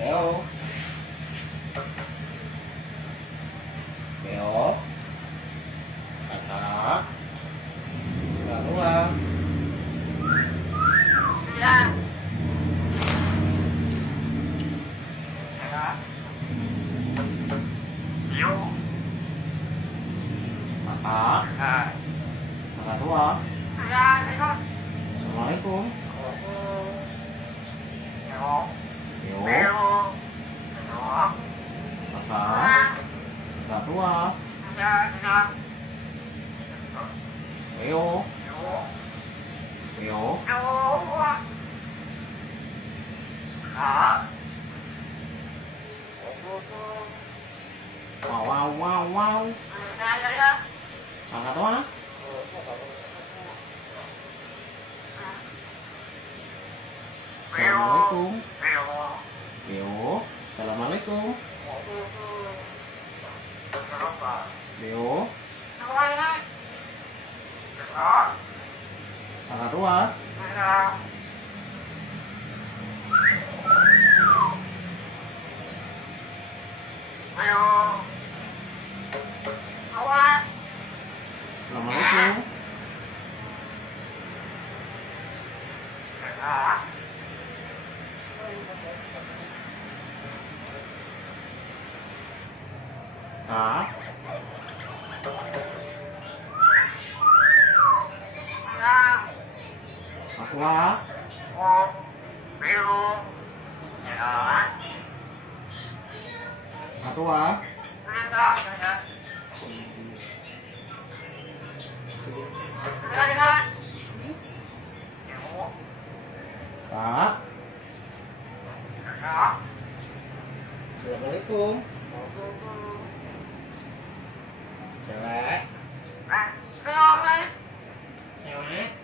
Beo. Beo. Kakak. Kakak tua. Ya. Kakak. Kakak tua. Assalamualaikum. Beo. Kakak. Kakak tua. Beo. Beo. Wow, wow, wow, wow. Kakak tua. Assalamualaikum. Beo. Assalamualaikum. Beo. Kakak tua. Assalamualaikum. Kak. Kak tua. Kak tua. Kak. Assalamualaikum. Cewek. Cewek.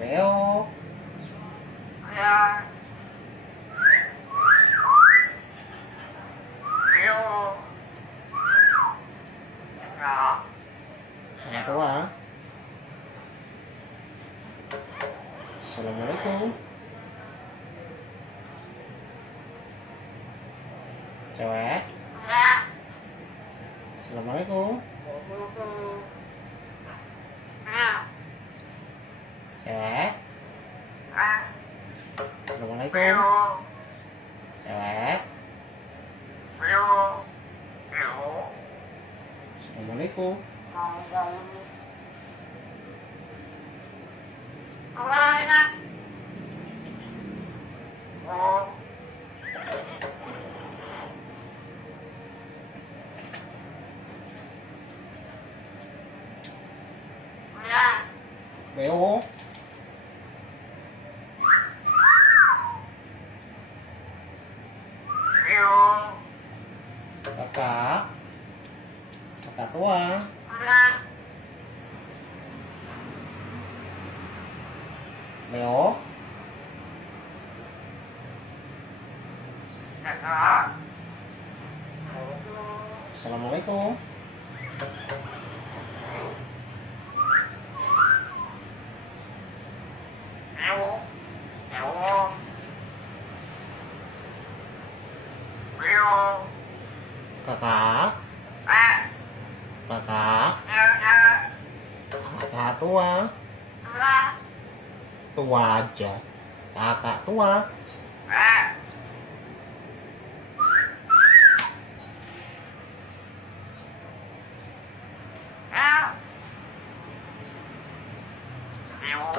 Beo. Kakak tua. Assalamualaikum. Cewek. Assalamualaikum. Cewek. Assalamualaikum. Cewek. Assalamualaikum. Beo. Kakak. Kakak tua. Beo. Assalamualaikum. Kakak. Kakak. Kakak tua. Tua aja. Kakak tua. Meow.